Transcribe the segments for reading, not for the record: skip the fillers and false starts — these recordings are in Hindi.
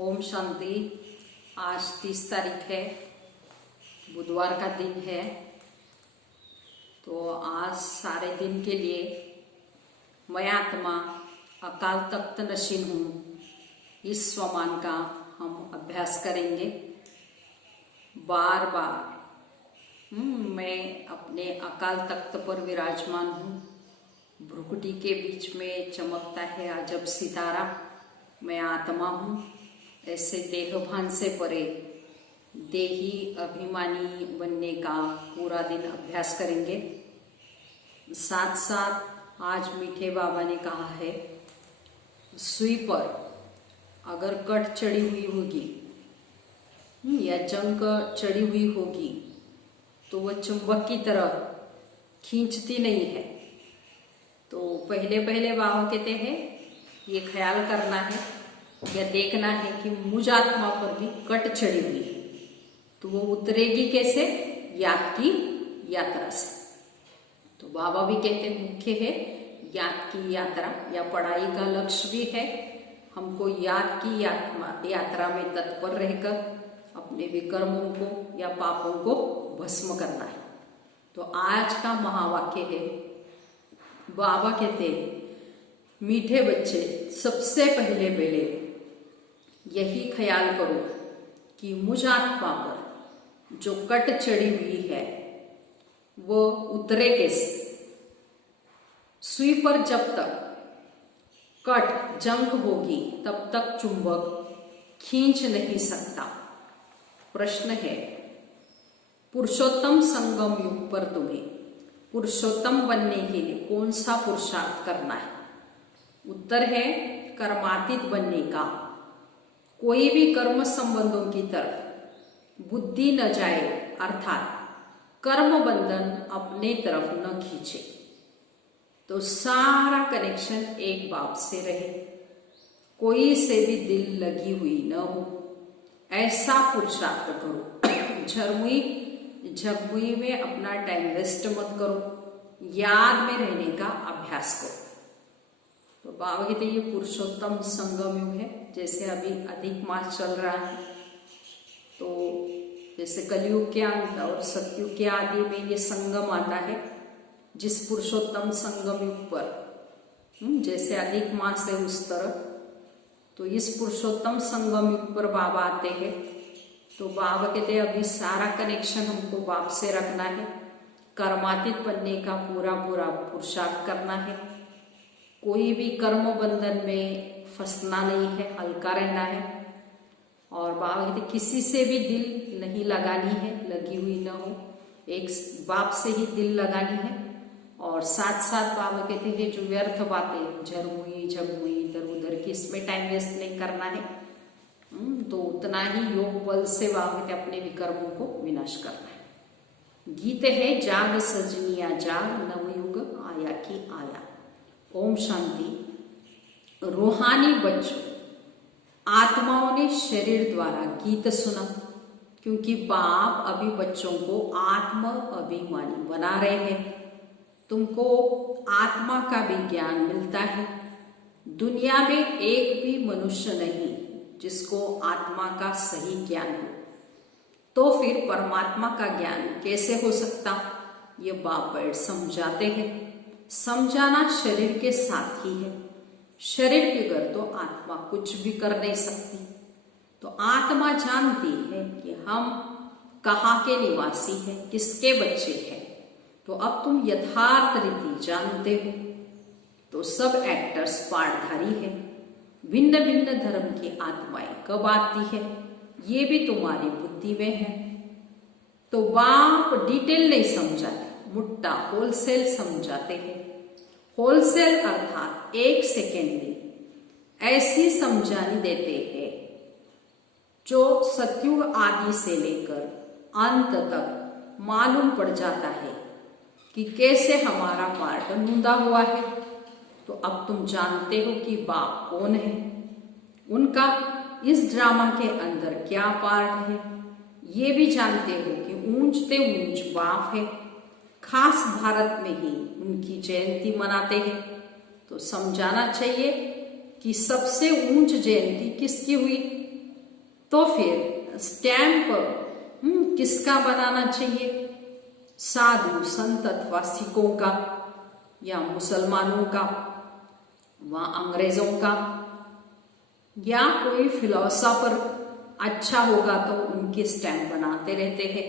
ओम शांति। आज 30 तारीख है, बुधवार का दिन है। तो आज सारे दिन के लिए मैं आत्मा अकाल तख्त नशीन हूँ, इस स्वमान का हम अभ्यास करेंगे बार बार। मैं अपने अकाल तख्त पर विराजमान हूँ। भ्रुकुटी के बीच में चमकता है अजब सितारा। मैं आत्मा हूँ। ऐसे देहभान से परे देही अभिमानी बनने का पूरा दिन अभ्यास करेंगे। साथ साथ आज मीठे बाबा ने कहा है, सुई पर अगर कट चढ़ी हुई होगी या जंग चढ़ी हुई होगी तो वह चुंबक की तरह खींचती नहीं है। तो पहले पहले बाबा कहते हैं ये ख्याल करना है या देखना है कि मुझ आत्मा पर भी कट चढ़ी हुई है, तो वो उतरेगी कैसे? याद की यात्रा से। तो बाबा भी कहते मुख्य है याद की यात्रा, या पढ़ाई का लक्ष्य भी है हमको याद की यात्रा में तत्पर रहकर अपने विकर्मों को या पापों को भस्म करना है। तो आज का महावाक्य है, बाबा कहते मीठे बच्चे सबसे पहले यही ख्याल करो कि मुझ आत्मा पर जो कट चढ़ी हुई है वो उतरे कैसे। सुई पर जब तक कट जंग होगी तब तक चुंबक खींच नहीं सकता। प्रश्न है, पुरुषोत्तम संगम युग पर तुम्हें पुरुषोत्तम बनने के लिए कौन सा पुरुषार्थ करना है? उत्तर है कर्मातीत बनने का। कोई भी कर्म संबंधों की तरफ बुद्धि न जाए, अर्थात कर्म बंधन अपने तरफ न खींचे। तो सारा कनेक्शन एक बाप से रहे, कोई से भी दिल लगी हुई न हो, ऐसा पुरुषार्थ करो। झगमुई में अपना टाइम वेस्ट मत करो, याद में रहने का अभ्यास करो। तो बाबा कहते ये पुरुषोत्तम संगम युग है। जैसे अभी अधिक मास चल रहा है, तो जैसे कलयुग के अंत और सतयुग के आदि में ये संगम आता है। जिस पुरुषोत्तम संगम युग पर जैसे अधिक मास है उस तरह, तो इस पुरुषोत्तम संगम युग पर बाबा आते हैं। तो बाबा कहते हैं अभी सारा कनेक्शन हमको बाप से रखना है, कर्मातीत बनने का पूरा पुरुषार्थ करना है। कोई भी कर्म बंधन में फंसना नहीं है, हल्का रहना है। और बाबा कहते किसी से भी दिल नहीं लगानी है, लगी हुई न हो, एक बाप से ही दिल लगानी है। और साथ साथ बाबा कहते हैं जो व्यर्थ बातें झगमुई इधर उधर की, इसमें टाइम वेस्ट नहीं करना है। तो उतना ही योग बल से बाबा कहते अपने विकर्मों को विनाश करना है। गीत है जाग सजनिया जाग, नवयुग आया की आया। ओम शांति। रूहानी बच्चों, आत्माओं ने शरीर द्वारा गीत सुना, क्योंकि बाप अभी बच्चों को आत्म अभिमानी बना रहे हैं। तुमको आत्मा का भी ज्ञान मिलता है। दुनिया में एक भी मनुष्य नहीं जिसको आत्मा का सही ज्ञान हो, तो फिर परमात्मा का ज्ञान कैसे हो सकता? ये बाप बैठ समझाते हैं। समझाना शरीर के साथ ही है। शरीर बगैर तो आत्मा कुछ भी कर नहीं सकती। तो आत्मा जानती है कि हम कहाँ के निवासी हैं, किसके बच्चे हैं। तो अब तुम यथार्थ रीति जानते हो। तो सब एक्टर्स पार्टधारी है। भिन्न भिन्न धर्म की आत्माएं कब आती है ये भी तुम्हारी बुद्धि में है। तो बाप डिटेल नहीं समझाते, मुट्टा होलसेल समझाते हैं। होलसेल अर्थात एक सेकेंड में ऐसी समझानी देते हैं जो सतयुग आदि से लेकर अंत तक मालूम पड़ जाता है कि कैसे हमारा पार्ट नूंदा हुआ है। तो अब तुम जानते हो कि बाप कौन है, उनका इस ड्रामा के अंदर क्या पार्ट है। ये भी जानते हो कि ऊंचते ऊंच बाप है। खास भारत में ही उनकी जयंती मनाते हैं। तो समझाना चाहिए कि सबसे ऊंच जयंती किसकी हुई? तो फिर स्टैंप किसका बनाना चाहिए? साधु संत अथवा सिखों का, या मुसलमानों का, व अंग्रेजों का, या कोई फिलोसोफर अच्छा होगा तो उनके स्टैंप बनाते रहते हैं।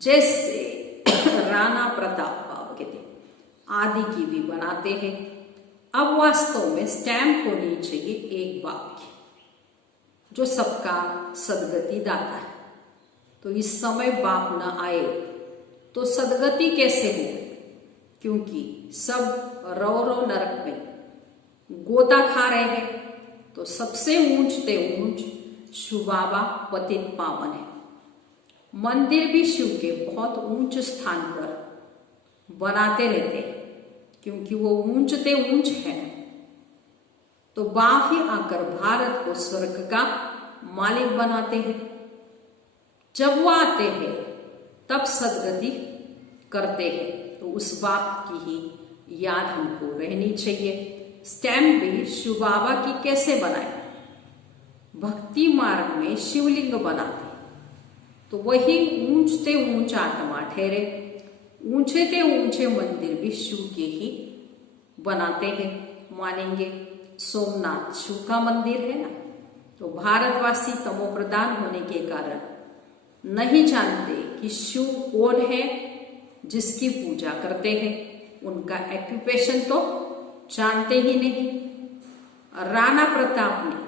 जैसे राणा प्रताप बाबा कहते आदि की भी बनाते हैं। अब वास्तव में स्टैंप होनी चाहिए एक बाप की, जो सबका सदगति दाता है। तो इस समय बाप न आए तो सदगति कैसे हो? क्योंकि सब रो रो नरक में गोता खा रहे हैं। तो सबसे ऊंचते ऊंच शिव बाबा पतित पावन है। मंदिर भी शिव के बहुत ऊंच स्थान पर बनाते रहते हैं, क्योंकि वो ऊंचते ऊंच है। तो बाप ही आकर भारत को स्वर्ग का मालिक बनाते हैं। जब वो आते हैं तब सदगति करते हैं। तो उस बाप की ही याद हमको रहनी चाहिए। स्टैंप भी शिव बाबा की कैसे बनाए? भक्ति मार्ग में शिवलिंग बनाते, तो वही ऊंचते ऊंच आत्मा ठहरे। ऊंचे ते ऊंचे मंदिर भी शिव के ही बनाते हैं। मानेंगे सोमनाथ शिव का मंदिर है ना। तो भारतवासी तमो प्रधान होने के कारण नहीं जानते कि शिव कौन है जिसकी पूजा करते हैं। उनका एक्यूपेशन तो जानते ही नहीं। राणा प्रताप ने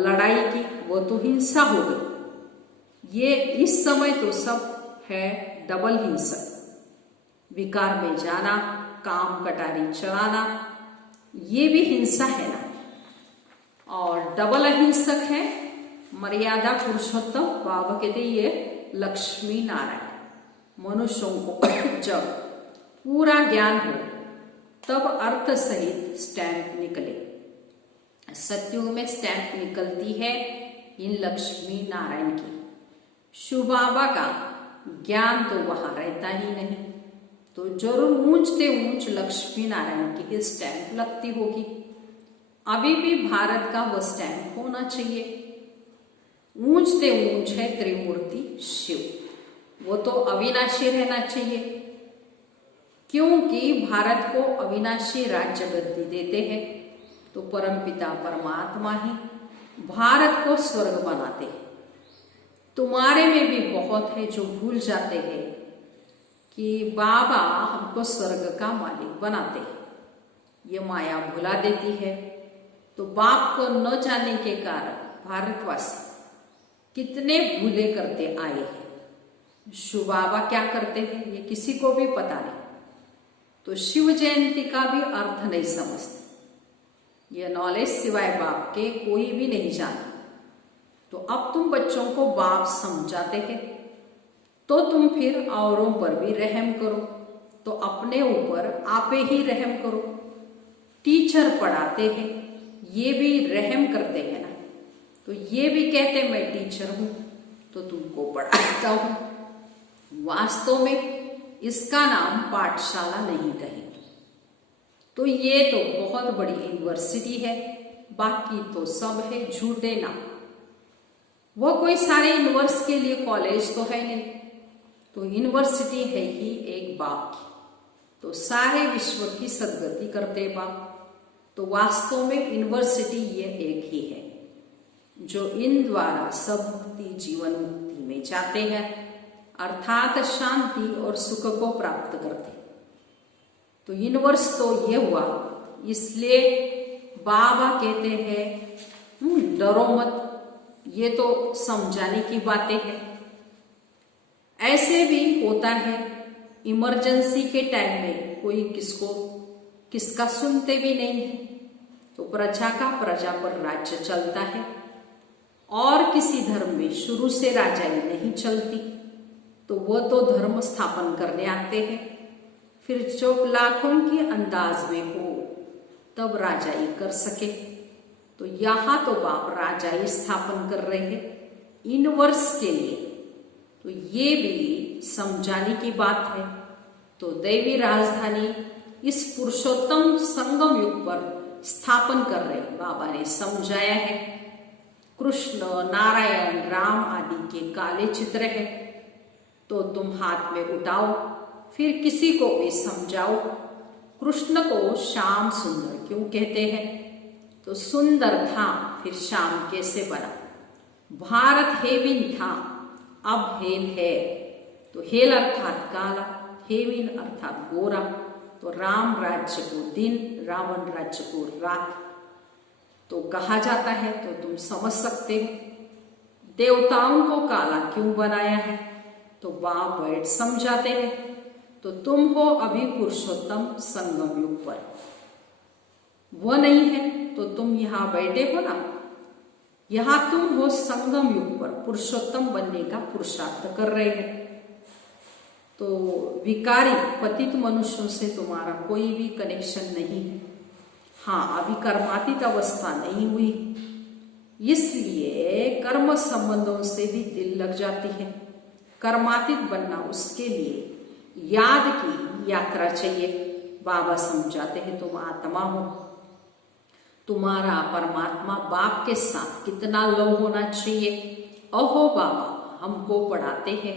लड़ाई की, वो तो हिंसा हो गई। ये इस समय तो सब है डबल हिंसक। विकार में जाना, काम कटारी चलाना, ये भी हिंसा है ना। और डबल अहिंसक है मर्यादा पुरुषोत्तम बाबा कहते ये लक्ष्मी नारायण। मनुष्यों को जब पूरा ज्ञान हो तब अर्थ सहित स्टैंप निकले। सत्युग में स्टैंप निकलती है इन लक्ष्मी नारायण की। शिव बाबा का ज्ञान तो वहां रहता ही नहीं, तो जरूर ऊंचते ऊंच लक्ष्मी नारायण की ही स्टैंप लगती होगी। अभी भी भारत का वह स्टैंप होना चाहिए। ऊंचते ऊंच है त्रिमूर्ति शिव, वो तो अविनाशी रहना चाहिए, क्योंकि भारत को अविनाशी राज्य गद्दी देते हैं। तो परमपिता परमात्मा ही भारत को स्वर्ग बनाते हैं। तुम्हारे में भी बहुत है जो भूल जाते हैं कि बाबा हमको स्वर्ग का मालिक बनाते हैं। ये माया भुला देती है। तो बाप को न जाने के कारण भारतवासी कितने भूले करते आए हैं। शिव बाबा क्या करते हैं ये किसी को भी पता नहीं। तो शिव जयंती का भी अर्थ नहीं समझते। यह नॉलेज सिवाय बाप के कोई भी नहीं जानता। तो अब तुम बच्चों को बाप समझाते हैं, तो तुम फिर औरों पर भी रहम करो। तो अपने ऊपर आपे ही रहम करो। टीचर पढ़ाते हैं, ये भी रहम करते हैं ना। तो ये भी कहते मैं टीचर हूं तो तुमको पढ़ाता हूं। वास्तव में इसका नाम पाठशाला नहीं कहेंगे। तो ये तो बहुत बड़ी यूनिवर्सिटी है, बाकी तो सब है झूठे नाम। वो कोई सारे यूनिवर्सिटी के लिए कॉलेज तो है नहीं। तो यूनिवर्सिटी है ही एक बाप की। तो सारे विश्व की सदगति करते बाप। तो वास्तव में यूनिवर्सिटी ये एक ही है, जो इन द्वारा सब मुक्ति जीवन मुक्ति में जाते हैं, अर्थात शांति और सुख को प्राप्त करते। तो यूनिवर्स तो ये हुआ, इसलिए बाबा कहते हैं डरो मत। ये तो समझाने की बातें हैं। ऐसे भी होता है इमरजेंसी के टाइम में कोई किसका सुनते भी नहीं है। तो प्रजा का प्रजा पर राज्य चलता है, और किसी धर्म में शुरू से राजाई नहीं चलती। तो वो तो धर्म स्थापन करने आते हैं, फिर जो लाखों की अंदाज में हो तब राजाई कर सके। तो यहाँ तो बाप राजाई स्थापन कर रहे हैं यूनिवर्स के लिए। तो ये भी समझाने की बात है। तो दैवी राजधानी इस पुरुषोत्तम संगम युग पर स्थापन कर रहे बाबा ने समझाया है। कृष्ण, नारायण, राम आदि के काले चित्र है तो तुम हाथ में उठाओ, फिर किसी को भी समझाओ। कृष्ण को श्याम सुंदर क्यों कहते हैं? तो सुंदर था फिर श्याम कैसे बना? भारत हेविन था अब हेल है, तो हेल अर्थात काला, हेविन अर्थात गोरा। तो राम राज्य को दिन, रावण राज्य को रात तो कहा जाता है, तो तुम समझ सकते हो। देवताओं को काला क्यों बनाया है? तो बाप बैठ समझाते हैं। तो तुम हो अभी पुरुषोत्तम संगम युग पर, वो नहीं है तो तुम यहां बैठे हो ना, यहां तुम हो संगम युग पर पुरुषोत्तम बनने का पुरुषार्थ कर रहे हो। तो विकारी पतित मनुष्यों से तुम्हारा कोई भी कनेक्शन नहीं है। हाँ, अभी कर्मातीत अवस्था नहीं हुई, इसलिए कर्म संबंधों से भी दिल लग जाती है। कर्मातीत बनना उसके लिए याद की यात्रा चाहिए। बाबा समझाते हैं तुम आत्मा हो, तुम्हारा परमात्मा बाप के साथ कितना लव होना चाहिए। अहो बाबा हमको पढ़ाते हैं,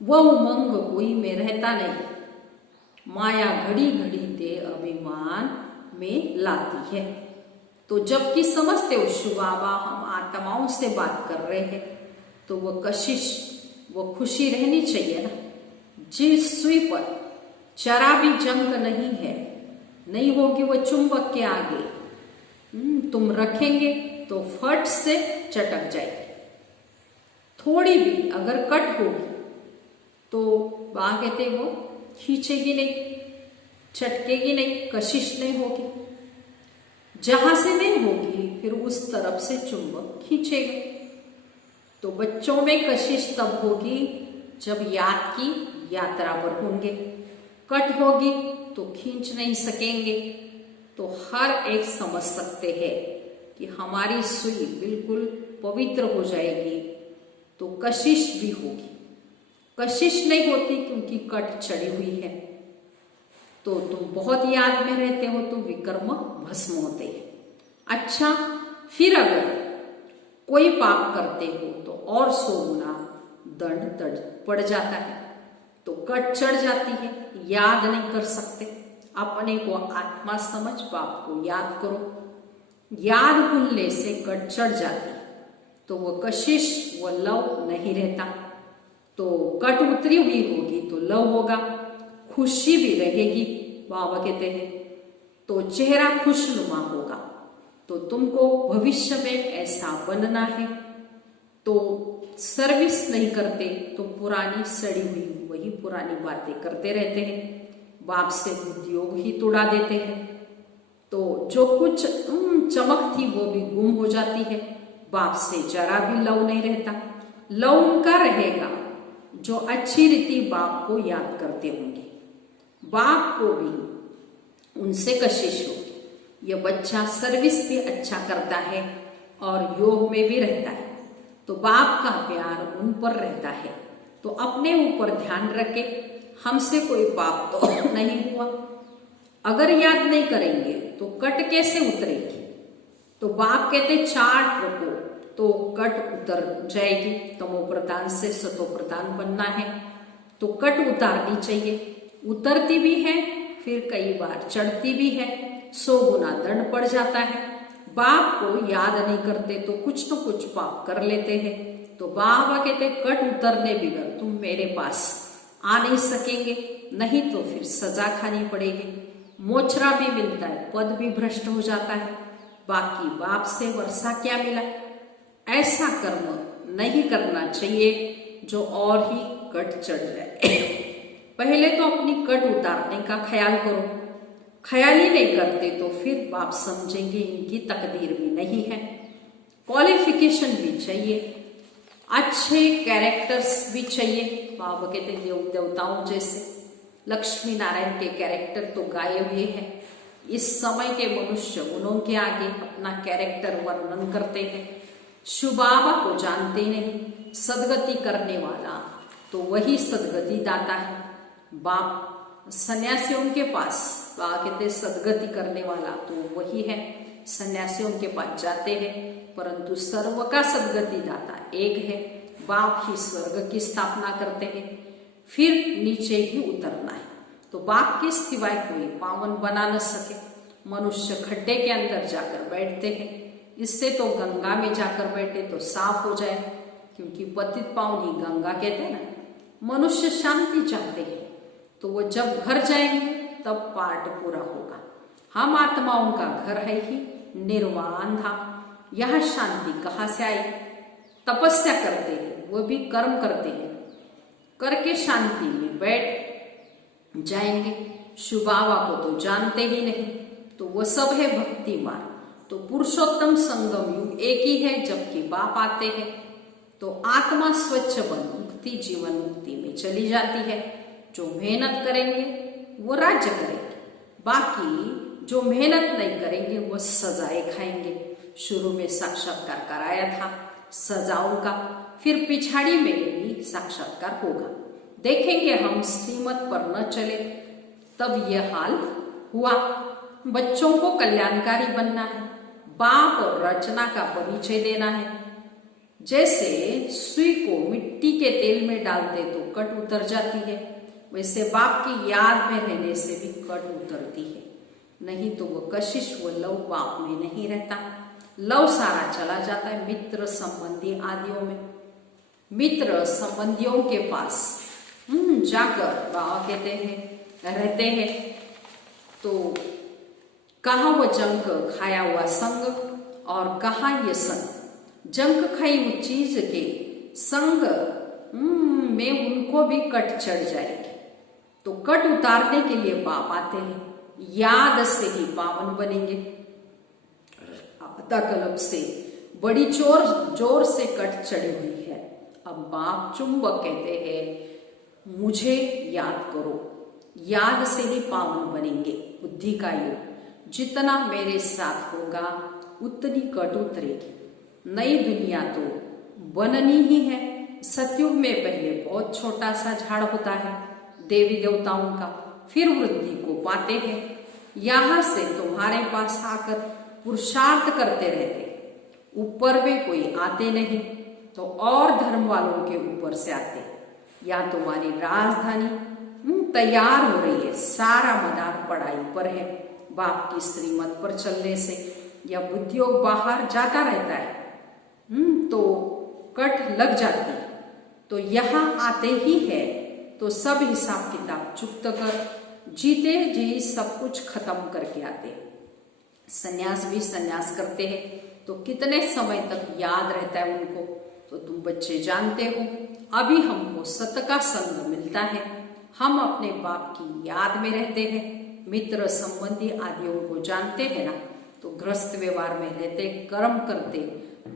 वह उमंग कोई में रहता नहीं, माया घड़ी घड़ी दे अभिमान में लाती है। तो जबकि समझते हो शिव बाबा हम आत्माओं से बात कर रहे हैं, तो वो कशिश, वो खुशी रहनी चाहिए ना। जिस सुई पर जरा भी जंग नहीं है, नहीं होगी वो चुंबक के आगे, तुम रखेंगे तो फट से चटक जाएगी। थोड़ी भी अगर कट होगी तो वहां कहते वो खींचेगी नहीं, चटकेगी नहीं, कशिश नहीं होगी। जहां से नहीं होगी फिर उस तरफ से चुंबक खींचेगा। तो बच्चों में कशिश तब होगी जब याद की यात्रा पर होंगे। कट होगी तो खींच नहीं सकेंगे। तो हर एक समझ सकते हैं कि हमारी सुई बिल्कुल पवित्र हो जाएगी तो कशिश भी होगी। कशिश नहीं होती क्योंकि कट चढ़ी हुई है। तो तुम बहुत याद में रहते हो तो विकर्म भस्म होते हैं। अच्छा, फिर अगर कोई पाप करते हो तो और 100 गुना दंड पड़ जाता है। तो कट चढ़ जाती है, याद नहीं कर सकते। अपने को आत्मा समझ पाप को याद करो। याद भूलने से कट चढ़ जाती तो वो कशिश, वो लव नहीं रहता। तो कट उतरी हुई होगी तो लव होगा, खुशी भी रहेगी। बाबा कहते हैं तो चेहरा खुशनुमा होगा। तो तुमको भविष्य में ऐसा बनना है। तो सर्विस नहीं करते तो पुरानी सड़ी हुई वही पुरानी बातें करते रहते हैं, बाप से उद्योग ही तोड़ा देते हैं। तो जो कुछ चमक थी वो भी गुम हो जाती है। बाप से जरा भी लव नहीं रहता। लव उनका रहेगा जो अच्छी रीति बाप को याद करते होंगे। बाप को भी उनसे कशिश होगी। यह बच्चा सर्विस भी अच्छा करता है और योग में भी रहता है तो बाप का प्यार उन पर रहता है। तो अपने ऊपर ध्यान रखे, हमसे कोई पाप तो नहीं हुआ। अगर याद नहीं करेंगे तो कट कैसे उतरेगी? तो बाप कहते चार्ट रखो तो कट उतर जाएगी। तमो प्रधान से सतो प्रधान बनना है तो कट उतारनी चाहिए। उतरती भी है फिर कई बार चढ़ती भी है, 100 गुना दंड पड़ जाता है। बाप को याद नहीं करते तो कुछ न कुछ पाप कर लेते हैं। तो बाबा कहते कट उतरने बिगर तुम मेरे पास आ नहीं सकेंगे, नहीं तो फिर सजा खानी पड़ेगी। मोचरा भी मिलता है, पद भी भ्रष्ट हो जाता है, बाकी बाप से वर्षा क्या मिला। ऐसा कर्म नहीं करना चाहिए जो और ही कट चढ़ जाए। पहले तो अपनी कट उतारने का ख्याल करो। ख्याल ही नहीं करते तो फिर बाप समझेंगे इनकी तकदीर भी नहीं है। क्वालिफिकेशन भी चाहिए, अच्छे कैरेक्टर्स भी चाहिए। बाबा कहते देवताओं जैसे लक्ष्मी नारायण के कैरेक्टर तो गाए हुए हैं। इस समय के मनुष्य उन्हों के आगे अपना कैरेक्टर वर्णन करते हैं। शिव बाबा को जानते नहीं, सदगति करने वाला तो वही सदगति दाता है। बाप सन्यासियों के पास बाबा कहते सदगति करने वाला तो वही है। सन्यासी उनके पास जाते हैं, परंतु सर्व का सद्गति दाता एक है। बाप ही स्वर्ग की स्थापना करते हैं, फिर नीचे ही उतरना है। तो बाप के सिवाय कोई पावन बना न सके। मनुष्य खड्डे के अंदर जाकर बैठते हैं, इससे तो गंगा में जाकर बैठे तो साफ हो जाए, क्योंकि पतित पावनी गंगा कहते हैं ना। मनुष्य शांति चाहते हैं, तो वो जब घर जाएंगे तब पाठ पूरा होगा। हम आत्माओं का घर है ही निर्वाण धाम। यह शांति कहाँ से आई? तपस्या करते हैं, वो भी कर्म करते हैं, करके शांति में बैठ जाएंगे। शिव बाबा को तो जानते ही नहीं, तो वो सब है भक्ति मार्ग। तो पुरुषोत्तम संगम युग एक ही है, जबकि बाप आते हैं तो आत्मा स्वच्छ बन मुक्ति जीवन मुक्ति में चली जाती है। जो मेहनत करेंगे वो राज्य करेंगे, बाकी जो मेहनत नहीं करेंगे वो सजाएं खाएंगे। शुरू में साक्षात्कार कराया था सजाओं का, फिर पिछाड़ी में भी साक्षात्कार होगा। देखेंगे हम श्रीमत पर न चले तब यह हाल हुआ। बच्चों को कल्याणकारी बनना है, बाप और रचना का परिचय देना है। जैसे सुई को मिट्टी के तेल में डालते तो कट उतर जाती है, वैसे बाप की याद में रहने से भी कट उतरती है। नहीं तो वो कशिश व लव बाप में नहीं रहता। लव सारा चला जाता है मित्र संबंधी आदियों में। मित्र संबंधियों के पास जाकर बाबा कहते हैं रहते हैं, तो कहाँ वो जंक खाया हुआ संग और कहाँ ये संग। जंक खाई हुई चीज के संग में उनको भी कट चढ़ जाएगी। तो कट उतारने के लिए बाप आते हैं, याद से ही पावन बनेंगे। आपदा कलम से बड़ी जोर से कट चढ़ी हुई है। अब बाप चुंबक कहते हैं मुझे याद करो, याद से ही पावन बनेंगे। बुद्धि का योग जितना मेरे साथ होगा उतनी कट उतरेगी। नई दुनिया तो बननी ही है। सतयुग में पहले बहुत छोटा सा झाड़ होता है देवी देवताओं का, फिर वृद्धि को पाते हैं। यहां से तुम्हारे पास आकर पुरुषार्थ करते रहते, ऊपर में कोई आते नहीं तो और धर्म वालों के ऊपर से आते। या तुम्हारी राजधानी तैयार हो रही है, सारा मदार पढ़ाई पर है। बाप की श्रीमत पर चलने से या बुद्धियोग बाहर जाता रहता है तो कट लग जाती है। तो यहाँ आते ही है तो सब हिसाब किताब चुकत कर जीते जी सब कुछ खत्म करके आते। सन्यास भी सन्यास करते हैं तो कितने समय तक याद रहता है उनको, तो तुम बच्चे जानते हो। अभी हमको सत का संग मिलता है, हम अपने बाप की याद में रहते हैं, मित्र संबंधी आदियों को जानते हैं ना, तो गृहस्थ व्यवहार में रहते, कर्म करते,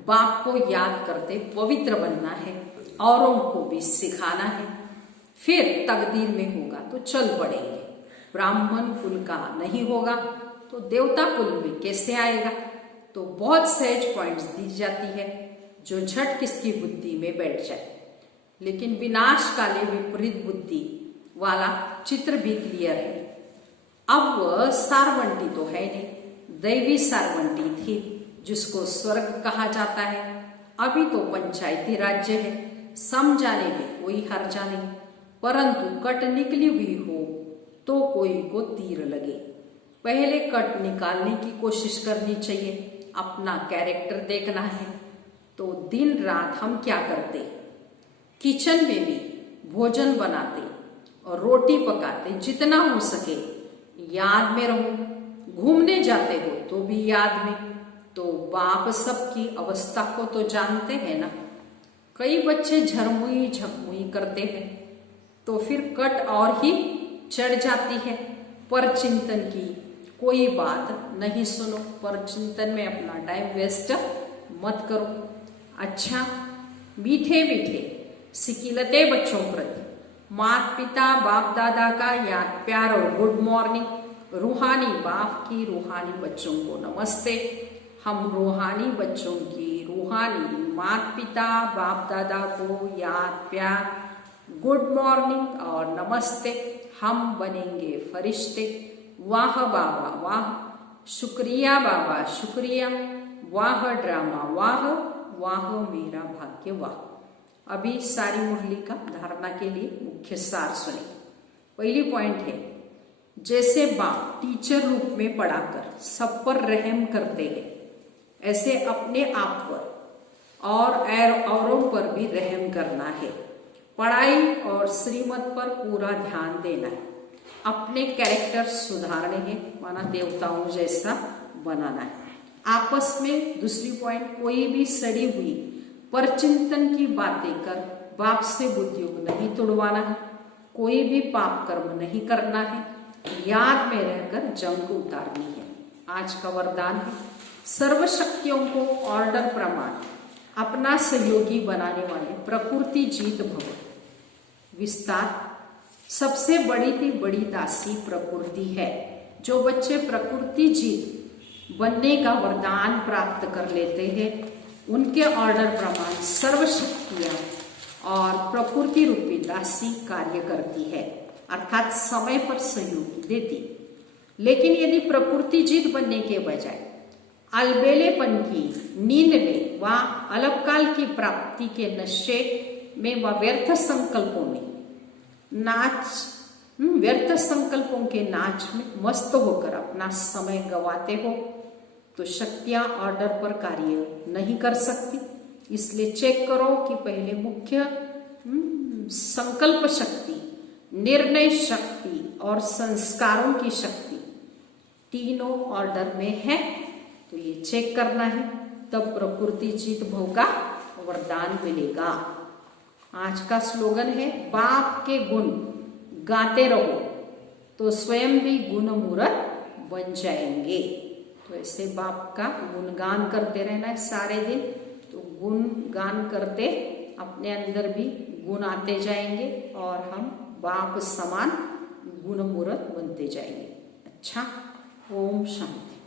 बाप को याद करते, पवित्र बनना है, औरों को भी सिखाना है। फिर तकदीर में होगा तो चल पड़ेंगे। ब्राह्मण कुल का नहीं होगा तो देवता कुल में कैसे आएगा। तो बहुत सहज पॉइंट्स दी जाती है जो झट किसकी बुद्धि में बैठ जाए। लेकिन विनाशकाली विपरीत बुद्धि वाला चित्र भी क्लियर है। अब वह सारवंटी तो है नहीं, दैवी सारवंटी थी जिसको स्वर्ग कहा जाता है। अभी तो पंचायती राज्य है, समझाने में कोई हर्जा नहीं, परंतु कट निकली हुई हो तो कोई को तीर लगे। पहले कट निकालने की कोशिश करनी चाहिए, अपना कैरेक्टर देखना है। तो दिन रात हम क्या करते, किचन में भी भोजन बनाते और रोटी पकाते, जितना हो सके याद में रहो। घूमने जाते हो तो भी याद में। तो बाप सबकी अवस्था को तो जानते हैं ना। कई बच्चे झरमुई झकमुई करते हैं तो फिर कट और ही चढ़ जाती है। पर चिंतन की कोई बात नहीं सुनो, पर चिंतन में अपना टाइम वेस्ट मत करो। अच्छा, मीठे मीठे सिकिलते बच्चों प्रति माता पिता बाप दादा का याद प्यार और गुड मॉर्निंग। रूहानी बाप की रूहानी बच्चों को नमस्ते। हम रूहानी बच्चों की रूहानी माता पिता बाप दादा को याद प्यार गुड मॉर्निंग और नमस्ते। हम बनेंगे फरिश्ते। वाह बाबा वाह, शुक्रिया बाबा शुक्रिया, वाह ड्रामा वाह, वाह मेरा भाग्य वाह। अभी सारी मुरली का धारणा के लिए मुख्य सार सुने। पहली पॉइंट है, जैसे बाप टीचर रूप में पढ़ाकर सब पर रहम करते हैं, ऐसे अपने आप पर और औरों पर भी रहम करना है। पढ़ाई और श्रीमत पर पूरा ध्यान देना है। अपने कैरेक्टर सुधारने हैं, माना देवताओं जैसा बनाना है। आपस में दूसरी पॉइंट, कोई भी सड़ी हुई परचिंतन की बातें कर बाप से बुद्धियोग नहीं तुड़वाना है। कोई भी पाप कर्म नहीं करना है। याद में रहकर जंग उतारनी है। आज का वरदान है, सर्व शक्तियों को ऑर्डर प्रमाण अपना सहयोगी बनाने वाले प्रकृति जीत भव। विस्तार, सबसे बड़ी थी बड़ी दासी प्रकृति है। जो बच्चे प्रकृति जीत बनने का वरदान प्राप्त कर लेते हैं, उनके ऑर्डर प्रमाण सर्व शक्तियां और प्रकृति रूपी दासी कार्य करती है, अर्थात समय पर सहयोग देती। लेकिन यदि प्रकृति जीत बनने के बजाय अलबेलेपन की नींद में व अल्पकाल की प्राप्ति के नशे में व व्यर्थ संकल्पों के नाच में मस्त होकर अपना समय गवाते हो, तो शक्तियां ऑर्डर पर कार्य नहीं कर सकती। इसलिए चेक करो कि पहले मुख्य संकल्प शक्ति, निर्णय शक्ति और संस्कारों की शक्ति तीनों ऑर्डर में है, तो ये चेक करना है, तब प्रकृति जीत भव का वरदान मिलेगा। आज का स्लोगन है, बाप के गुण गाते रहो तो स्वयं भी गुण मूर्त बन जाएंगे। तो ऐसे बाप का गुणगान करते रहना है सारे दिन। तो गुणगान करते अपने अंदर भी गुण आते जाएंगे और हम बाप समान गुण मूर्त बनते जाएंगे। अच्छा, ओम शांति।